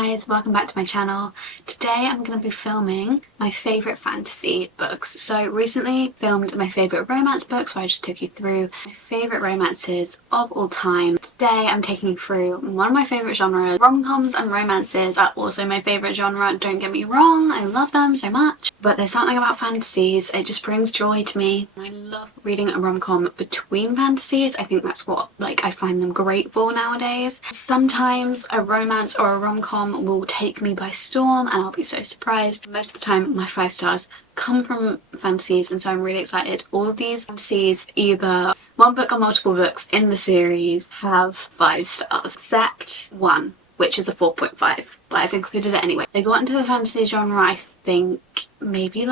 guys, welcome back to my channel. Today I'm going to be filming my favourite fantasy books. So recently filmed my favourite romance books where I just took you through my favourite romances of all time. Today I'm taking you through one of my favourite genres. Rom-coms and romances are also my favourite genre, don't get me wrong, I love them so much. But there's something about fantasies, it just brings joy to me. I love reading a rom-com between fantasies. I think that's what I find them great for nowadays. Sometimes a romance or a rom-com will take me by storm and I'll be so surprised. Most of the time my 5 stars come from fantasies, and so I'm really excited. All of these fantasies, either one book or multiple books in the series, have 5 stars, except one, which is a 4.5, but I've included it anyway. They got into the fantasy genre, I think, maybe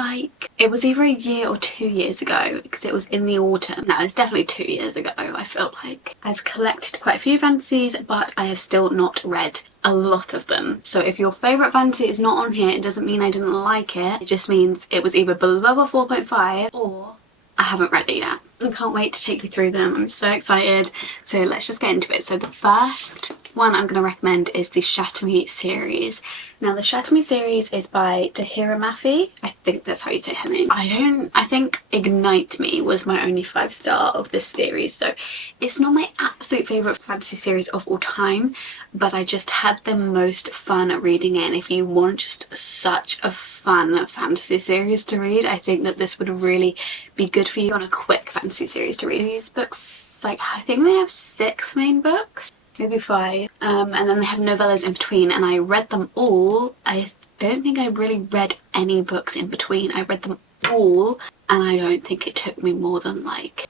it was either a year or 2 years ago, because it was in the autumn. No, it's definitely 2 years ago. I feel like I've collected quite a few fantasies, but I have still not read a lot of them. So if your favourite fantasy is not on here, it doesn't mean I didn't like it. It just means it was either below a 4.5 or I haven't read it yet. I can't wait to take you through them. I'm so excited. So let's just get into it. So the first one I'm going to recommend is the Shatter Me series. Now the Shatter Me series is by Tahira Mafi. I think that's how you say her name. I think Ignite Me was my only 5 star of this series. So it's not my absolute favourite fantasy series of all time, but I just had the most fun reading it. And if you want just such a fun fantasy series to read, I think that this would really be good for you on a quick fantasy series to read. These books, I think they have 6 main books, maybe 5, and then they have novellas in between, and I read them all. I don't think I really read any books in between. I read them all, and I don't think it took me more than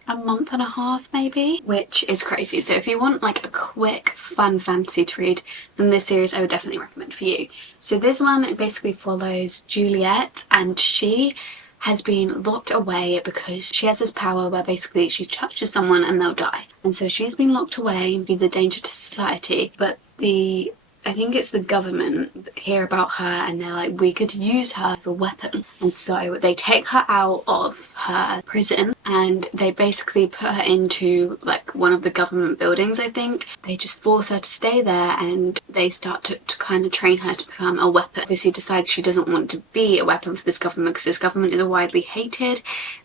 a month and a half maybe, which is crazy. So if you want a quick fun fantasy to read, then this series I would definitely recommend for you. So this one basically follows Juliet, and she has been locked away because she has this power where basically she touches someone and they'll die. And so she's been locked away and be a danger to society, but I think it's the government hear about her and they're like, we could use her as a weapon. And so they take her out of her prison and they basically put her into one of the government buildings, I think. They just force her to stay there and they start to kind of train her to become a weapon. Obviously decides she doesn't want to be a weapon for this government because this government is widely hated.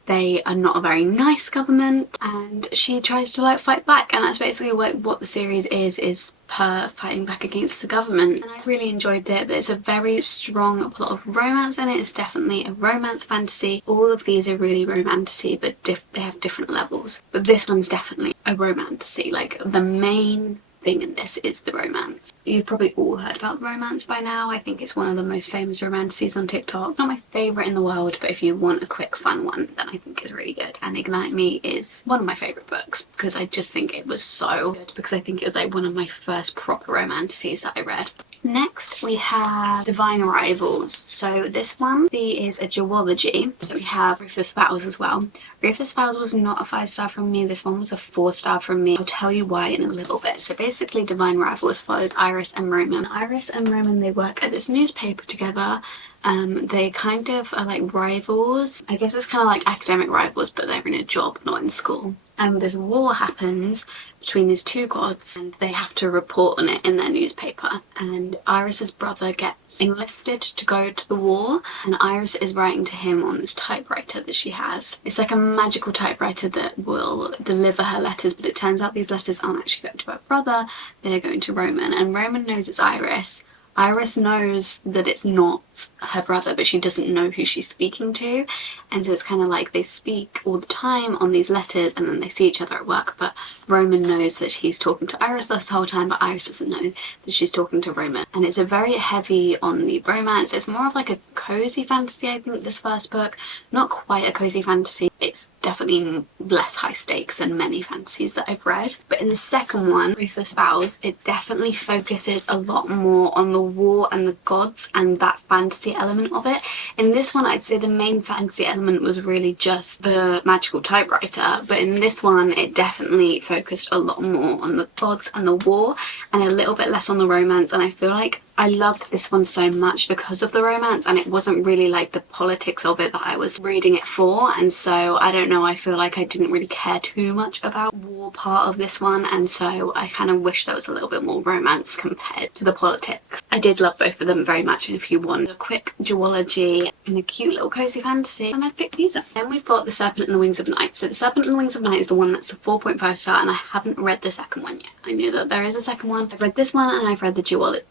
They are not a very nice government, and she tries to fight back, and that's basically what the series is her fighting back against the government. And I really enjoyed it. There's a very strong plot of romance in it. It's definitely a romance fantasy. All of these are really romantasy, but they have different levels. But this one's definitely a romantasy. The main thing in this is the romance. You've probably all heard about the romance by now. I think it's one of the most famous romances on TikTok. It's not my favourite in the world, but if you want a quick fun one, then I think it's really good. And Ignite Me is one of my favourite books because I just think it was so good, because I think it was one of my first proper romances that I read. Next we have Divine Arrivals. So this one is a duology. So we have Reef the Spouse as well. Reef the Spouse was not a 5 star from me. This one was a 4 star from me. I'll tell you why in a little bit. So basically Divine Arrivals follows Iris and Roman. Iris and Roman, they work at this newspaper together. They kind of are rivals. I guess it's kind of academic rivals, but they're in a job, not in school. And this war happens between these 2 gods and they have to report on it in their newspaper. And Iris's brother gets enlisted to go to the war, and Iris is writing to him on this typewriter that she has. It's a magical typewriter that will deliver her letters, but it turns out these letters aren't actually going to her brother, they're going to Roman. And Roman knows it's Iris. Iris knows that it's not her brother, but she doesn't know who she's speaking to, and so it's kind of they speak all the time on these letters and then they see each other at work, but Roman knows that he's talking to Iris this whole time, but Iris doesn't know that she's talking to Roman. And it's a very heavy on the romance. It's more of a cozy fantasy, I think, this first book. Not quite a cozy fantasy. It's definitely less high stakes than many fantasies that I've read. But in the second one, Reef the Spouse, it definitely focuses a lot more on the war and the gods and that fantasy element of it. In this one, I'd say the main fantasy element was really just the magical typewriter, but in this one it definitely focused a lot more on the gods and the war and a little bit less on the romance. And I feel like I loved this one so much because of the romance, and it wasn't really like the politics of it that I was reading it for, and so I don't know, I feel like I didn't really care too much about war part of this one, and so I kind of wish there was a little bit more romance compared to the politics. I did love both of them very much, and if you want a quick duology and a cute little cozy fantasy, then I'd pick these up. Then we've got The Serpent and the Wings of Night. So The Serpent and the Wings of Night is the one that's a 4.5 star, and I haven't read the second one yet. I knew that there is a second one. I've read this one, and I've read the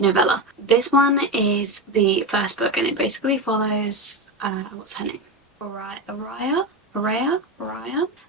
novella. This one is the first book, and it basically follows what's her name? Araya,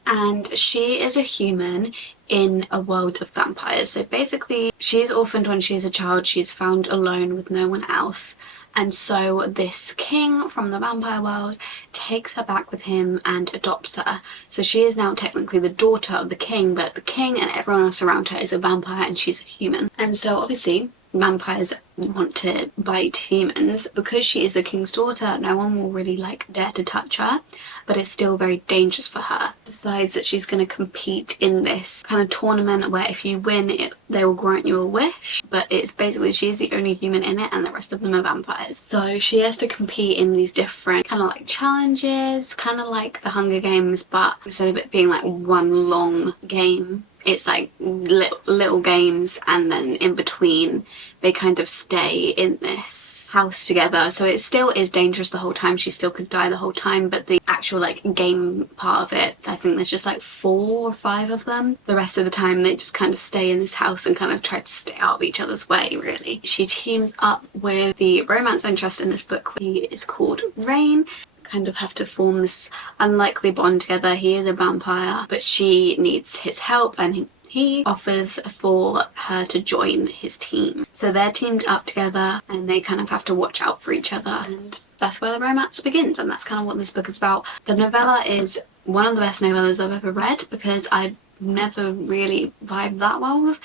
and she is a human in a world of vampires. So basically she is orphaned when she's a child. She's found alone with no one else, and so this king from the vampire world takes her back with him and adopts her. So she is now technically the daughter of the king, but the king and everyone else around her is a vampire and she's a human. And so obviously vampires want to bite humans. Because she is the king's daughter, no one will really dare to touch her, but it's still very dangerous for her. Decides that she's going to compete in this kind of tournament where if you win it, they will grant you a wish, but it's basically she's the only human in it and the rest of them are vampires. So she has to compete in these different kind of challenges, kind of like the Hunger Games, but instead of it being one long game, it's little games, and then in between they kind of stay in this house together. So it still is dangerous the whole time. She still could die the whole time, but the actual game part of it, I think there's just 4 or 5 of them. The rest of the time they just kind of stay in this house and kind of try to stay out of each other's way, really. She teams up with the romance interest in this book. He is called Rain. Kind of have to form this unlikely bond together. He is a vampire, but she needs his help, and he offers for her to join his team. So they're teamed up together and they kind of have to watch out for each other, and that's where the romance begins, and that's kind of what this book is about. The novella is one of the best novellas I've ever read because I never really vibed that well with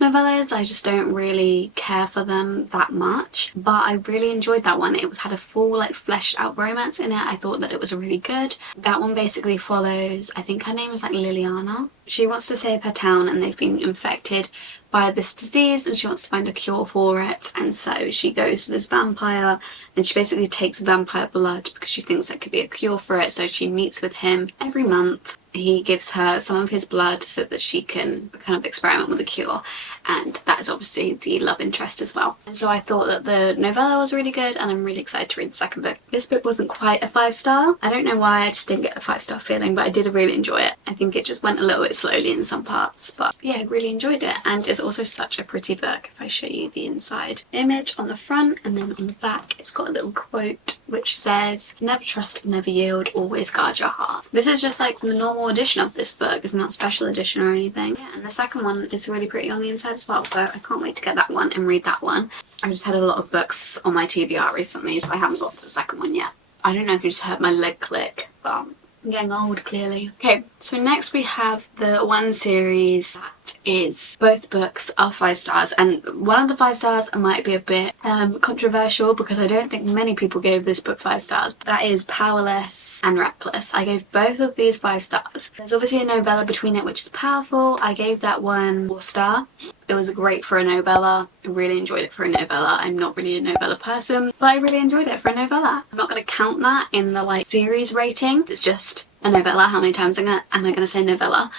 novellas. I just don't really care for them that much, but I really enjoyed that one. It had a full fleshed out romance in it. I thought that it was really good. That one basically follows, I think her name is Liliana. She wants to save her town and they've been infected by this disease and she wants to find a cure for it, and so she goes to this vampire and she basically takes vampire blood because she thinks there could be a cure for it. So she meets with him every month. He gives her some of his blood so that she can kind of experiment with a cure, and that is obviously the love interest as well. And so I thought that the novella was really good and I'm really excited to read the second book. This book wasn't quite a 5-star. I don't know why, I just didn't get the 5-star feeling, but I did really enjoy it. I think it just went a little bit slowly in some parts, but yeah, I really enjoyed it. And it's also such a pretty book. If I show you the inside image on the front, and then on the back it's got a little quote which says, "Never trust, never yield, always guard your heart." This is just the normal edition of this book. It's not special edition or anything. Yeah, and the second one is really pretty on the inside as well, so I can't wait to get that one and read that one. I just had a lot of books on my TBR recently, so I haven't got to the second one yet. I don't know if you just heard my leg click, but I'm getting old, clearly. Okay, so next we have the one series that is, both books are 5 stars, and one of the 5 stars might be a bit controversial because I don't think many people gave this book 5 stars. That is Powerless and Reckless. I gave both of these 5 stars. There's obviously a novella between it which is powerful. I gave that one 4 star. It was great for a novella. I really enjoyed it for a novella. I'm not really a novella person, but I really enjoyed it for a novella. I'm not going to count that in the series rating. It's just a novella. How many times am I going to say novella?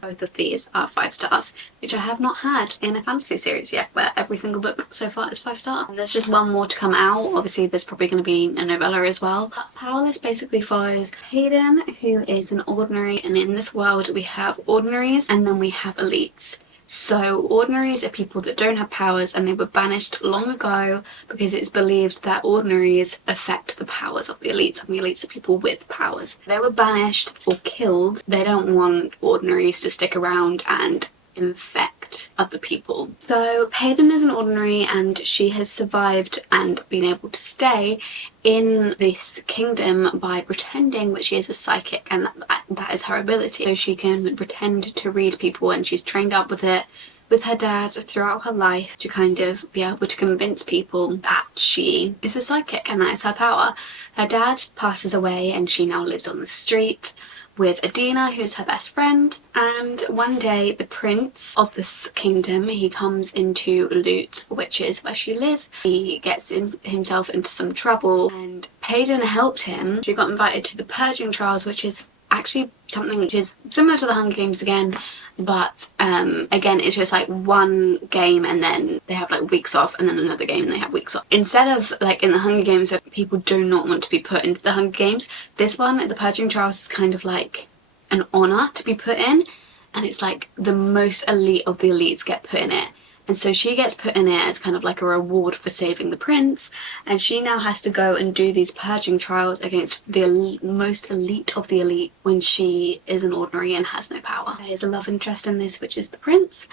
Both of these are 5 stars, which I have not had in a fantasy series yet, where every single book so far is 5 star. And there's just one more to come out. Obviously there's probably going to be a novella as well. But Powerless basically follows Hayden, who is an ordinary, and in this world we have ordinaries and then we have elites. So ordinaries are people that don't have powers, and they were banished long ago because it's believed that ordinaries affect the powers of the elites, and the elites are people with powers. They were banished or killed. They don't want ordinaries to stick around and infect other people. So Hayden is an ordinary, and she has survived and been able to stay in this kingdom by pretending that she is a psychic, and that is her ability. So she can pretend to read people, and she's trained up with it with her dad throughout her life to kind of be able to convince people that she is a psychic and that is her power. Her dad passes away and she now lives on the street with Adina, who's her best friend. And one day the prince of this kingdom, he comes into Lute, which is where she lives. He gets himself into some trouble, and Payden helped him. She got invited to the purging trials, which is actually something which is similar to the Hunger Games again, but again it's just like one game and then they have like weeks off, and then another game and they have weeks off. Instead of like in the Hunger Games where people do not want to be put into the Hunger Games, this one, the Purging Trials, is kind of like an honour to be put in, and it's like the most elite of the elites get put in it. And so she gets put in it as kind of like a reward for saving the prince, and she now has to go and do these purging trials against the most elite of the elite when she is an ordinary and has no power. There's a love interest in this, which is the prince.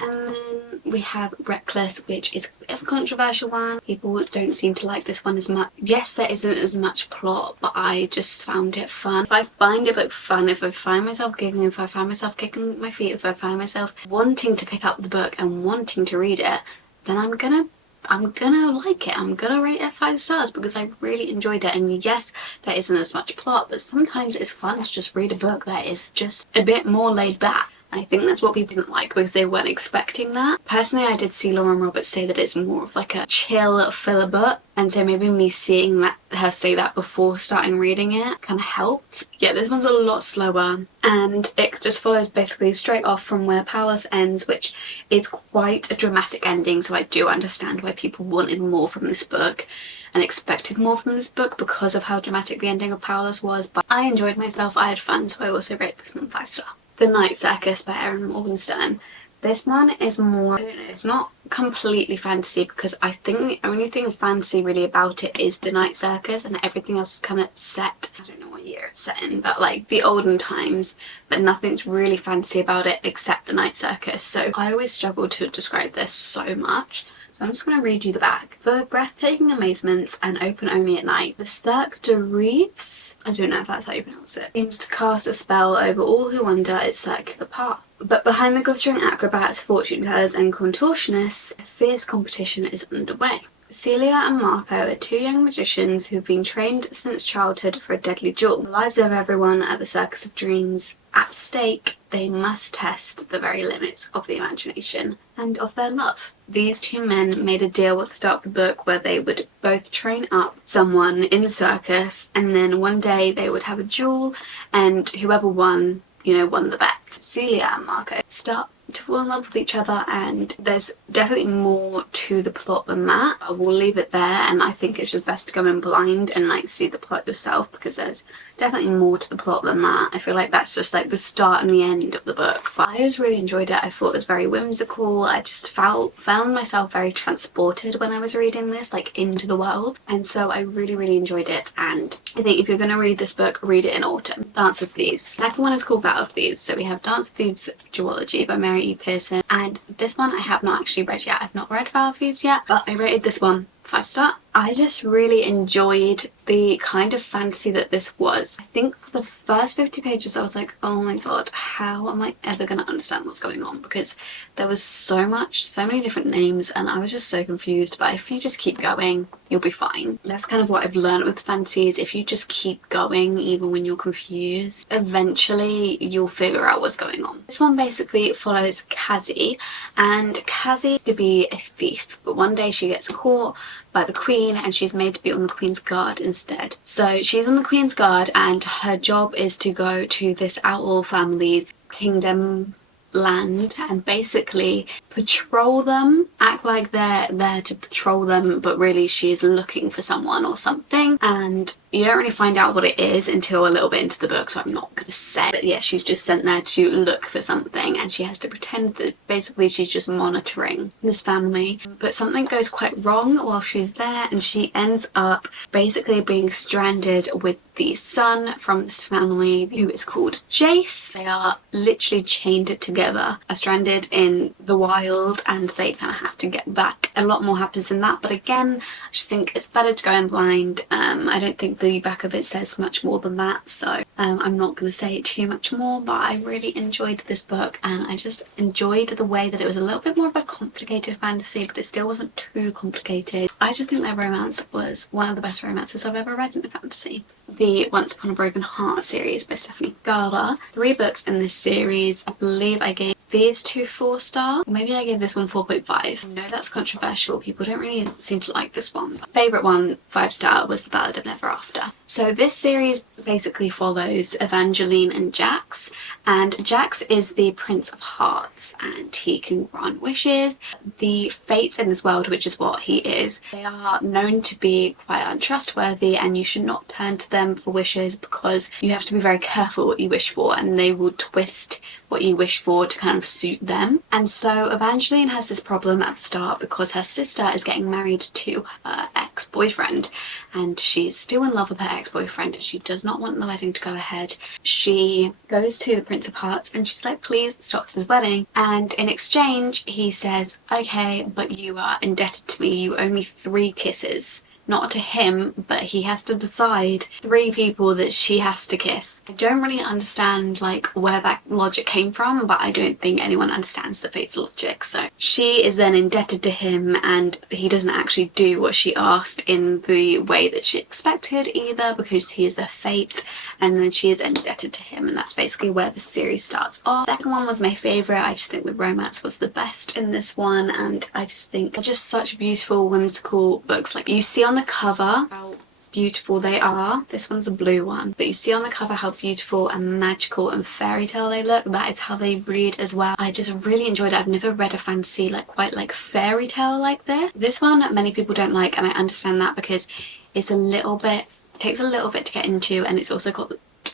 And then we have Reckless, which is a bit of a controversial one. People don't seem to like this one as much. Yes, there isn't as much plot, but I just found it fun. If I find it like fun, if I find myself giggling, if I find myself kicking my feet, if I find myself wanting to pick up the book and wanting to read it, then I'm gonna like it. I'm gonna rate it 5 stars because I really enjoyed it. And yes, there isn't as much plot, but sometimes it's fun to just read a book that is just a bit more laid back. I think that's what people didn't like, because they weren't expecting that. Personally, I did see Lauren Roberts say that it's more of like a chill filler book, and so maybe me seeing her say that before starting reading it kind of helped. Yeah, this one's a lot slower, and it just follows basically straight off from where Powerless ends, which is quite a dramatic ending, so I do understand why people wanted more from this book and expected more from this book because of how dramatic the ending of Powerless was. But I enjoyed myself, I had fun, so I also rate this one 5 stars. The Night Circus by Erin Morgenstern. This one is more, I don't know, it's not completely fantasy, because I think the only thing fantasy really about it is the Night Circus, and everything else is kind of set, I don't know what year it's set in, but like the olden times, but nothing's really fantasy about it except the Night Circus. So I always struggle to describe this so much. So I'm just going to read you the back. For breathtaking amazements and open only at night, the Cirque de Rêves, I don't know if that's how you pronounce it, seems to cast a spell over all who wander its circular path. But behind the glittering acrobats, fortune tellers and contortionists, a fierce competition is underway. Celia and Marco are 2 young magicians who've been trained since childhood for a deadly duel. The lives of everyone at the Circus of Dreams at stake, they must test the very limits of the imagination and of their love. These 2 men made a deal at the start of the book where they would both train up someone in the circus, and then one day they would have a duel, and whoever won, won the bet. Celia and Marco start to fall in love with each other, and there's definitely more to the plot than that. I will leave it there, and I think it's just best to go in blind and like see the plot yourself, because there's definitely more to the plot than that. I feel like that's just like the start and the end of the book. But I just really enjoyed it. I thought it was very whimsical. I just found myself very transported when I was reading this, like into the world, and so I really enjoyed it. And I think if you're going to read this book, read it in autumn. Dance of Thieves. The second one is called Battle of Thieves. So we have Dance of Thieves Duology by Mary E. Pearson, and this one I have not actually read yet. I've not read Battle of Thieves yet, but I rated this one 5 star. I just really enjoyed the kind of fantasy that this was. I think for the first 50 pages I was like, oh my god, how am I ever going to understand what's going on, because there was so many different names and I was just so confused. But if you just keep going, you'll be fine. That's kind of what I've learned with fantasies. If you just keep going even when you're confused, eventually you'll figure out what's going on. This one basically follows Cassie, and Cassie is to be a thief, but one day she gets caught by the Queen and she's made to be on the Queen's Guard instead. So she's on the Queen's Guard, and her job is to go to this outlaw family's kingdom land and basically patrol them, act like they're there to patrol them, but really she's looking for someone or something, and you don't really find out what it is until a little bit into the book, so I'm not gonna say. But yeah, she's just sent there to look for something, and she has to pretend that basically she's just monitoring this family. But something goes quite wrong while she's there, and she ends up basically being stranded with the son from this family, who is called Jace. They are literally chained together, are stranded in the wild, and they kind of have to get back. A lot more happens in that, but again, I just think it's better to go in blind. I don't think the back of it says much more than that, so I'm not going to say too much more, but I really enjoyed this book, and I just enjoyed the way that it was a little bit more of a complicated fantasy, but it still wasn't too complicated. I just think their romance was one of the best romances I've ever read in a fantasy. The Once Upon a Broken Heart series by Stephanie Garber. 3 books in this series. I believe I gave these 2 4 stars. Maybe I gave this one 4.5. I know that's controversial. People don't really seem to like this one. My favourite one, 5 star, was The Ballad of Never After. So this series basically follows Evangeline and Jax. And Jax is the Prince of Hearts, and he can grant wishes. The fates in this world, which is what he is, they are known to be quite untrustworthy, and you should not turn to them for wishes because you have to be very careful what you wish for, and they will twist what you wish for to kind of suit them. And so Evangeline has this problem at the start because her sister is getting married to her ex-boyfriend, and she's still in love with her ex-boyfriend, and she does not want the wedding to go ahead. She goes to the Prince of Hearts and she's like, please stop this wedding, and in exchange he says, okay, but you are indebted to me, you owe me 3 kisses. Not to him, but he has to decide 3 people that she has to kiss. I don't really understand like where that logic came from, but I don't think anyone understands the fate's logic. So she is then indebted to him, and he doesn't actually do what she asked in the way that she expected either, because he is a fate, and then she is indebted to him, and that's basically where the series starts off. The second one was my favourite. I just think the romance was the best in this one, and I just think they're just such beautiful whimsical books. Like, you see on the cover how beautiful they are. This one's a blue one, but you see on the cover how beautiful and magical and fairy tale they look. That is how they read as well. I just really enjoyed it. I've never read a fantasy like quite like fairy tale like this. This one many people don't like, and I understand that because it's a little bit, it takes a little bit to get into, and it's also got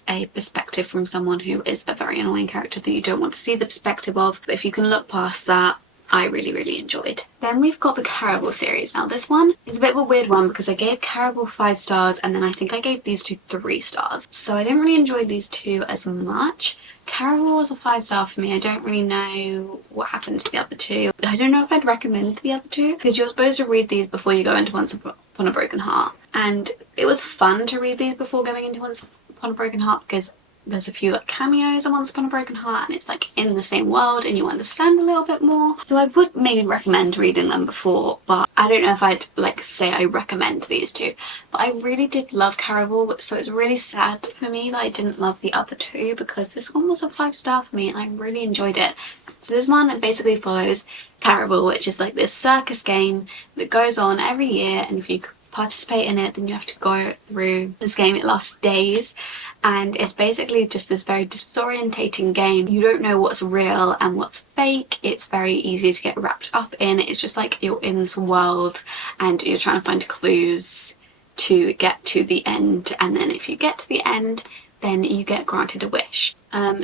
a perspective from someone who is a very annoying character that you don't want to see the perspective of. But if you can look past that, I really enjoyed. Then we've got the Caraval series. Now this one is a bit of a weird one because I gave Caraval 5 stars, and then I think I gave these 2 3 stars. So I didn't really enjoy these 2 as much. Caraval was a 5 star for me. I don't really know what happened to the other 2. I don't know if I'd recommend the other 2 because you're supposed to read these before you go into Once Upon a Broken Heart. And it was fun to read these before going into Once Upon a Broken Heart because there's a few like cameos in Once Upon a Broken Heart, and it's like in the same world and you understand a little bit more. So I would maybe recommend reading them before, but I don't know if I'd like say I recommend these 2. But I really did love Caraval, so it's really sad for me that I didn't love the other 2 because this one was a 5 star for me and I really enjoyed it. So this one basically follows Caraval, which is like this circus game that goes on every year, and if you participate in it then you have to go through this game. It lasts days, and it's basically just this very disorientating game. You don't know what's real and what's fake. It's very easy to get wrapped up in. It's just like you're in this world and you're trying to find clues to get to the end, and then if you get to the end then you get granted a wish. Oh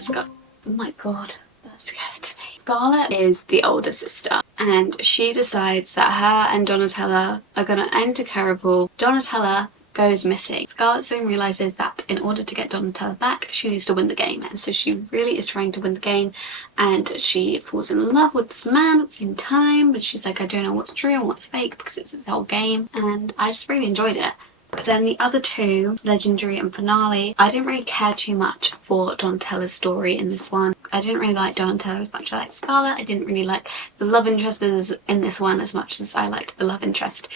my god, that scared me. Scarlett is the older sister, and she decides that her and Donatella are going to enter Caraval. Donatella goes missing. Scarlett soon realises that in order to get Donatella back, she needs to win the game, and so she really is trying to win the game, and she falls in love with this man at the same time, but she's like, I don't know what's true and what's fake because it's this whole game, and I just really enjoyed it. But then the other 2, Legendary and Finale, I didn't really care too much for Donatella's story in this one. I didn't really like Donatella as much as I liked Scarlett. I didn't really like the love interest in this one as much as I liked the love interest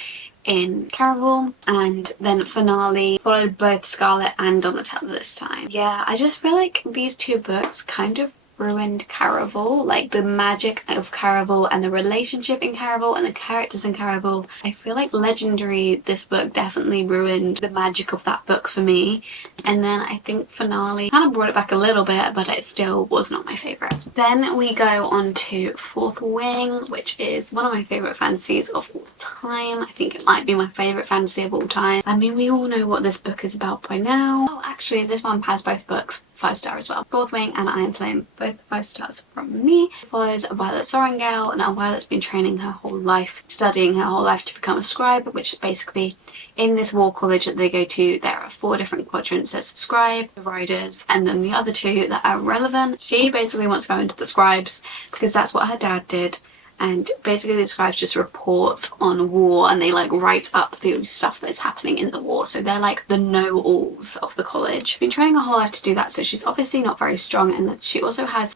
in Caraval. And then Finale followed both Scarlett and Donatella this time. Yeah, I just feel like these 2 books kind of ruined Caraval, like the magic of Caraval and the relationship in Caraval and the characters in Caraval. I feel like Legendary, this book definitely ruined the magic of that book for me, and then I think Finale kind of brought it back a little bit, but it still was not my favourite. Then we go on to Fourth Wing, which is one of my favourite fantasies of all time. I think it might be my favourite fantasy of all time. I mean, we all know what this book is about by now. Oh, actually this one has both books 5 star as well. Fourth Wing and Iron Flame, both 5 stars from me. It follows Violet Sorrengail, and Violet's been training her whole life, studying her whole life to become a scribe, which is basically in this war college that they go to, there are 4 different quadrants. There's the scribe, the riders, and then the other 2 that are relevant. She basically wants to go into the scribes because that's what her dad did, and basically the scribes just report on war, and they like write up the stuff that's happening in the war. So they're like the know-alls of the college. Been training a whole lot to do that, so she's obviously not very strong, and that she also has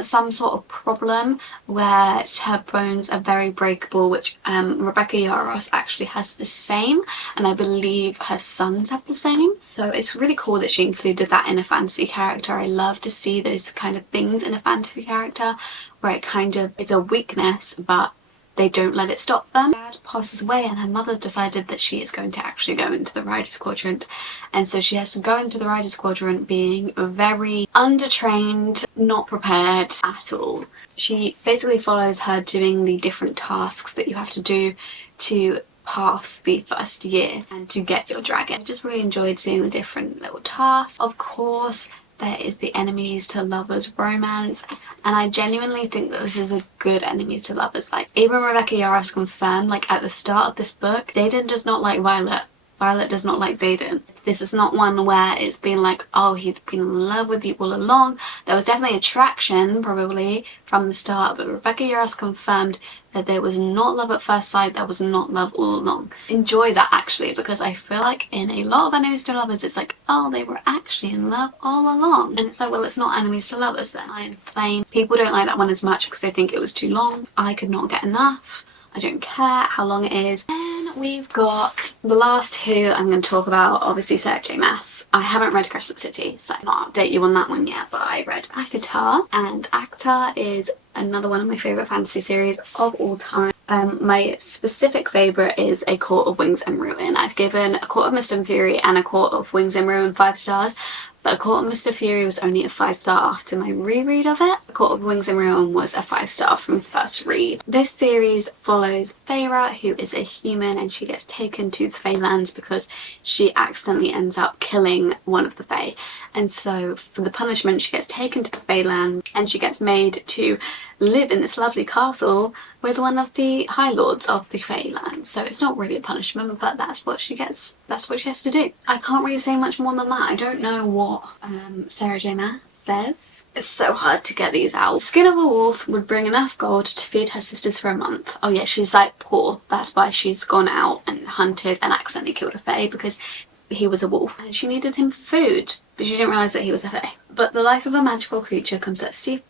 some sort of problem where her bones are very breakable, which Rebecca Yarros actually has the same, and I believe her sons have the same. So it's really cool that she included that in a fantasy character. I love to see those kind of things in a fantasy character where it kind of, it's a weakness, but they don't let it stop them. Dad passes away and her mother's decided that she is going to actually go into the Rider's Quadrant, and so she has to go into the Rider's Quadrant being very undertrained, not prepared at all. She basically follows her doing the different tasks that you have to do to pass the first year and to get your dragon. I just really enjoyed seeing the different little tasks. Of course, there is the enemies to lovers romance, and I genuinely think that this is a good enemies to lovers. Like, even Rebecca Yarros confirmed, like at the start of this book, Xaden does not like Violet. Violet does not like Xaden. This is not one where it's been like, oh, he's been in love with you all along. There was definitely attraction, probably, from the start, but Rebecca Yarros confirmed that there was not love at first sight, there was not love all along. Enjoy that, actually, because I feel like in a lot of enemies to lovers, it's like, oh, they were actually in love all along. And it's like, well, it's not enemies to lovers then. Iron Flame. People don't like that one as much because they think it was too long. I could not get enough. I don't care how long it is. Then we've got the last two I'm going to talk about, obviously Sarah J Maas. I haven't read Crescent City, so I'll not update you on that one yet, but I read ACOTAR, and ACOTAR is another one of my favourite fantasy series of all time. My specific favourite is A Court of Wings and Ruin. I've given A Court of Mist and Fury and A Court of Wings and Ruin 5 stars, but A Court of Mist and Fury was only a 5-star after my reread of it. A Court of Wings and Ruin was a 5-star from first read. This series follows Feyre, who is a human, and she gets taken to the Feylands because she accidentally ends up killing one of the Fey. And so for the punishment, she gets taken to the Feylands and she gets made to live in this lovely castle with one of the High Lords of the Feylands. So it's not really a punishment, but that's what she gets, that's what she has to do. I can't really say much more than that. I don't know what Sarah J Maas says. It's so hard to get these out. Skin of a Wolf would bring enough gold to feed her sisters for a month. Oh yeah, she's like poor. That's why she's gone out and hunted and accidentally killed a Fey, because he was a wolf and she needed him for food, but she didn't realise that he was a Fey. But the life of a magical creature comes at steep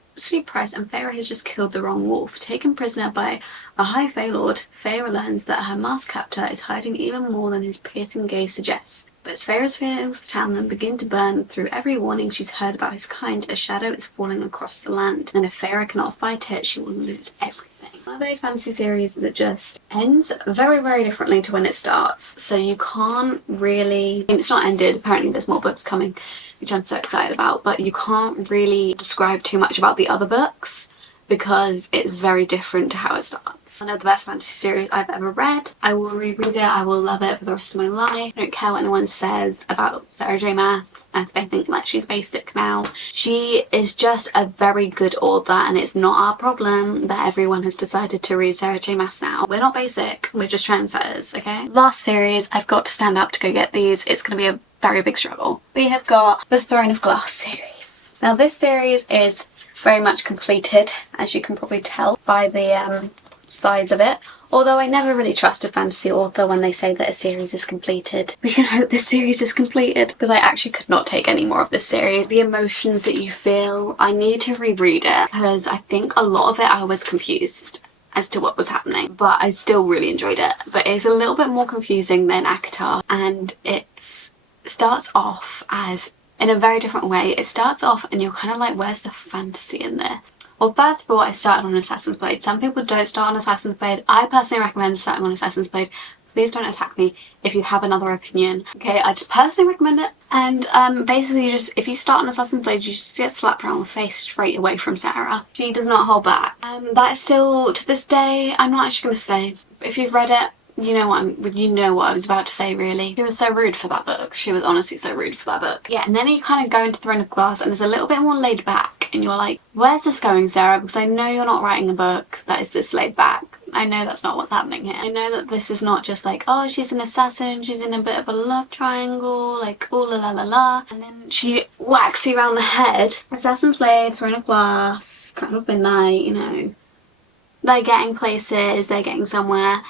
price, and Feyre has just killed the wrong wolf. Taken prisoner by a high Fey Lord, Feyre learns that her masked captor is hiding even more than his piercing gaze suggests. But as Feyre's feelings for Tamlin begin to burn through every warning she's heard about his kind, a shadow is falling across the land, and if Feyre cannot fight it, she will lose everything. One of those fantasy series that just ends very, very differently to when it starts. So you can't really, I mean, it's not ended, apparently there's more books coming, which I'm so excited about, but you can't really describe too much about the other books because it's very different to how it starts. One of the best fantasy series I've ever read. I will reread it, I will love it for the rest of my life. I don't care what anyone says about Sarah J Maas, if they think like she's basic now. She is just a very good author, and it's not our problem that everyone has decided to read Sarah J Maas now. We're not basic, we're just trendsetters, okay? Last series, I've got to stand up to go get these. It's going to be a very big struggle. We have got the Throne of Glass series. Now this series is very much completed, as you can probably tell by the size of it. Although I never really trust a fantasy author when they say that a series is completed. We can hope this series is completed, because I actually could not take any more of this series. The emotions that you feel, I need to reread it, because I think a lot of it I was confused as to what was happening, but I still really enjoyed it. But it's a little bit more confusing than ACOTAR, and it starts off as in a very different way. It starts off and you're kind of like, where's the fantasy in this? Well, first of all, I started on Assassin's Blade. Some people don't start on Assassin's Blade. I personally recommend starting on Assassin's Blade. Please don't attack me if you have another opinion. Okay, I just personally recommend it. And basically you just, if you start on Assassin's Blade, you just get slapped around the face straight away from Sarah. She does not hold back. That is still, to this day, I'm not actually going to say. If you've read it, you know what I was about to say, really. She was so rude for that book. She was honestly so rude for that book. Yeah, and then you kind of go into Throne of Glass and it's a little bit more laid back, and you're like, where's this going, Sarah? Because I know you're not writing a book that is this laid back. I know that's not what's happening here. I know that this is not just like, oh, she's an assassin, she's in a bit of a love triangle, like, ooh la la la la, and then she whacks you around the head. Assassin's Blade, Throne of Glass, Crown of Midnight, you know. they're getting places, they're getting somewhere.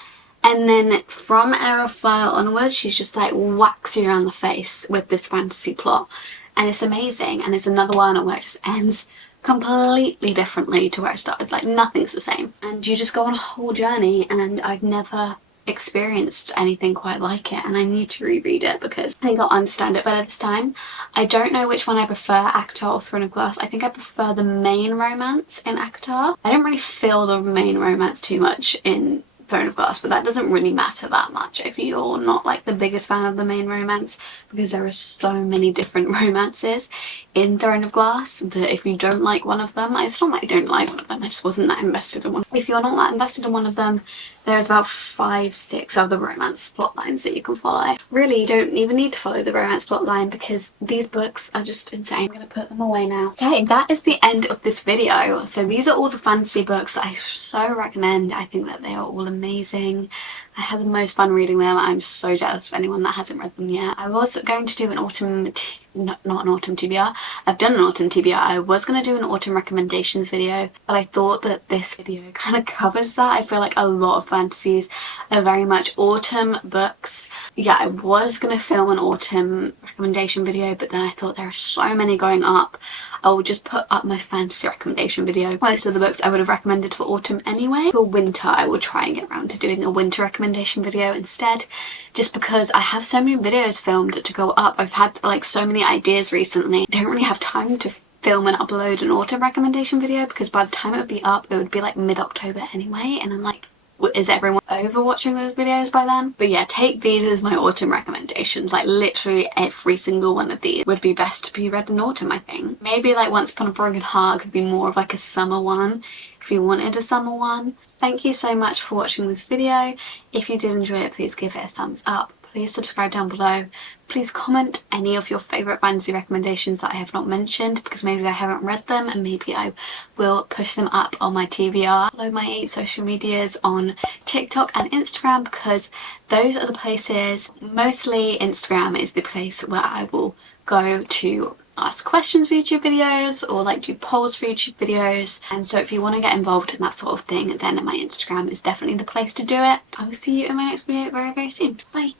And then from Era File onwards, she's just like whacks you around the face with this fantasy plot. And it's amazing. And it's another one where it just ends completely differently to where it started. Like nothing's the same. And you just go on a whole journey, and I've never experienced anything quite like it, and I need to reread it because I think I'll understand it better this time. I don't know which one I prefer, ACOTAR or Throne of Glass. I think I prefer the main romance in ACOTAR. I don't really feel the main romance too much in Throne of Glass, but that doesn't really matter that much if you're not like the biggest fan of the main romance, because there are so many different romances in Throne of Glass that if you don't like one of them, it's not that I don't like one of them, I just wasn't that invested in one. If you're not that invested in one of them, there's about 5-6 other romance plot lines that you can follow. Really, you don't even need to follow the romance plot line because these books are just insane. I'm gonna put them away now. Okay, that is the end of this video. So these are all the fantasy books that I so recommend. I think that they are all amazing. I had the most fun reading them. I'm so jealous of anyone that hasn't read them yet. I was going to do an autumn, not an autumn TBR. I've done an autumn TBR. I was going to do an autumn recommendations video, but I thought that this video kind of covers that. I feel like a lot of fantasies are very much autumn books. Yeah, I was going to film an autumn recommendation video, but then I thought there are so many going up. I will just put up my fantasy recommendation video. Most of the books I would have recommended for autumn anyway. For winter, I will try and get around to doing a winter recommendation video instead, just because I have so many videos filmed to go up. I've had like so many ideas recently. I don't really have time to film and upload an autumn recommendation video because by the time it would be up, it would be like mid-October anyway, and I'm like, is everyone over watching those videos by then? But yeah, take these as my autumn recommendations. Like literally every single one of these would be best to be read in autumn, I think. Maybe like Once Upon a Broken Heart could be more of like a summer one if you wanted a summer one. Thank you so much for watching this video. If you did enjoy it, please give it a thumbs up. Please subscribe down below. Please comment any of your favourite fantasy recommendations that I have not mentioned, because maybe I haven't read them and maybe I will push them up on my TBR. Follow my social medias on TikTok and Instagram, because those are the places, mostly Instagram is the place where I will go to ask questions for YouTube videos or like do polls for YouTube videos. And so if you want to get involved in that sort of thing, then my Instagram is definitely the place to do it. I will see you in my next video very, very soon. Bye.